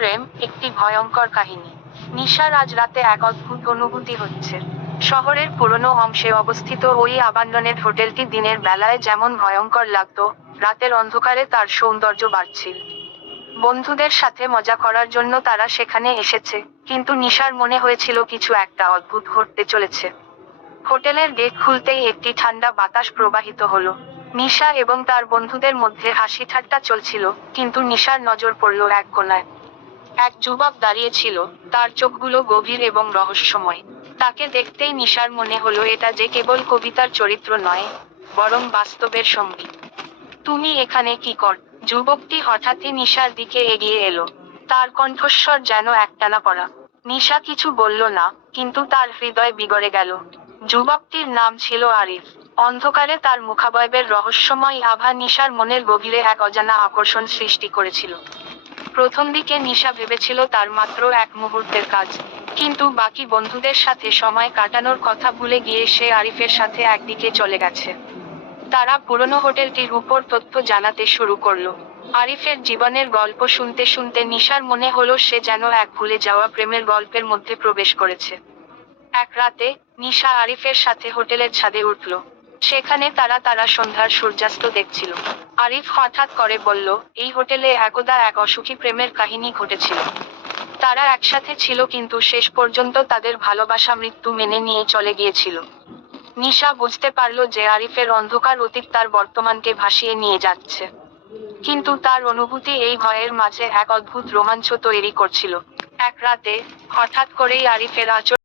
প্রেম একটি ভয়ঙ্কর কাহিনী। নিশার আজ রাতে এক অদ্ভুত অনুভূতি হচ্ছে। শহরের পুরনো অংশে অবস্থিত ওই আবান্ডনের হোটেলটি দিনের বেলায় যেমন ভয়ঙ্কর লাগতো, রাতের অন্ধকারে তার সৌন্দর্য বাড়ছিল। বন্ধুদের সাথে মজা করার জন্য তারা সেখানে এসেছে, কিন্তু নিশার মনে হয়েছিল কিছু একটা অদ্ভুত ঘটতে চলেছে। হোটেলের গেট খুলতেই একটি ঠান্ডা বাতাস প্রবাহিত হলো। নিশা এবং তার বন্ধুদের মধ্যে হাসি ঠাট্টা চলছিল, কিন্তু নিশার নজর পড়ল এক কোণায়। এক যুবক দাঁড়িয়ে ছিল, তার চোখগুলো গভীর এবং রহস্যময়। তাকে দেখতেই নিশার মনে হলো এটা যে কেবল কবিতার চরিত্র নয়, বরং বাস্তবের সঙ্গী। তুমি এখানে কি কর? যুবকটি হঠাৎই নিশার দিকে এগিয়ে এলো। তার কণ্ঠস্বর যেন একটানা পড়া। নিশা কিছু বলল না, কিন্তু তার হৃদয় বিগড়ে গেল। যুবকটির নাম ছিল আরিফ। অন্ধকারে তার মুখাবয়বের রহস্যময় আভা নিশার মনের গভীরে এক অজানা আকর্ষণ সৃষ্টি করেছিল। প্রথম দিকে নিশা ভেবেছিল তার মাত্র এক মুহূর্তের কাজ, কিন্তু বাকি বন্ধুদের সাথে সময় কাটানোর কথা ভুলে গিয়ে সে আরিফের সাথে একদিকে চলে গেছে। তারা পুরনো হোটেলটির উপর তথ্য জানাতে শুরু করলো। আরিফের জীবনের গল্প শুনতে শুনতে নিশার মনে হলো সে যেন এক ভুলে যাওয়া প্রেমের গল্পের মধ্যে প্রবেশ করেছে। এক রাতে নিশা আরিফের সাথে হোটেলের ছাদে উঠল। সেখানে তারা সন্ধ্যার সূর্যাস্ত দেখছিল। আরিফ হঠাৎ করে বলল, এই হোটেলে একদা এক অসুখী প্রেমের কাহিনী ঘটেছিল। তারা একসাথে ছিল, কিন্তু শেষ পর্যন্ত তাদের ভালোবাসা মৃত্যু মেনে নিয়ে চলে গিয়েছিল। নিশা বুঝতে পারল যে আরিফের অন্ধকার অতীত তার বর্তমানকে ভাসিয়ে নিয়ে যাচ্ছে। কিন্তু তার অনুভূতি এই ভয়ের মাঝে এক অদ্ভুত রোমাঞ্চ তৈরি করছিল। এক রাতে হঠাৎ করেই আরিফের আচরণ